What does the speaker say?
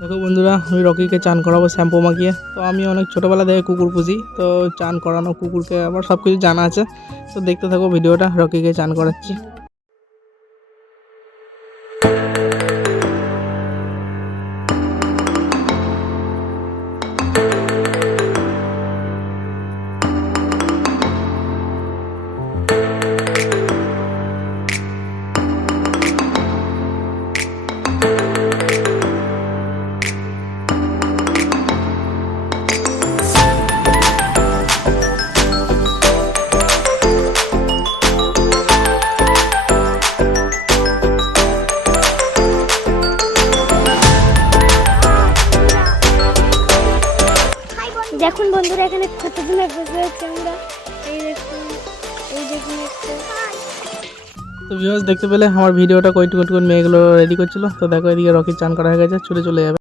দেখো বন্ধুরা, আমি রকিকে চান করাবো শ্যাম্পু মাখিয়ে। তো আমি অনেক ছোটোবেলা থেকে কুকুর পুষি, তো চান করানো কুকুরকে আবার সব কিছু জানা আছে। তো দেখতে থাকো ভিডিওটা, রকিকে চান করাচ্ছি। দেখুন বন্ধুরা, এখানে কতদিনে বসে আছি আমরা। এই দেখুন, এই দেখুন একটা। তো ভিউয়ার্স দেখতে পেলে আমার ভিডিওটা কইটুকুন মেয়েগুলো রেডি করছিল। তো দেখো এদিকে রকি চান করা হয়ে গেছে, চলে যাবে।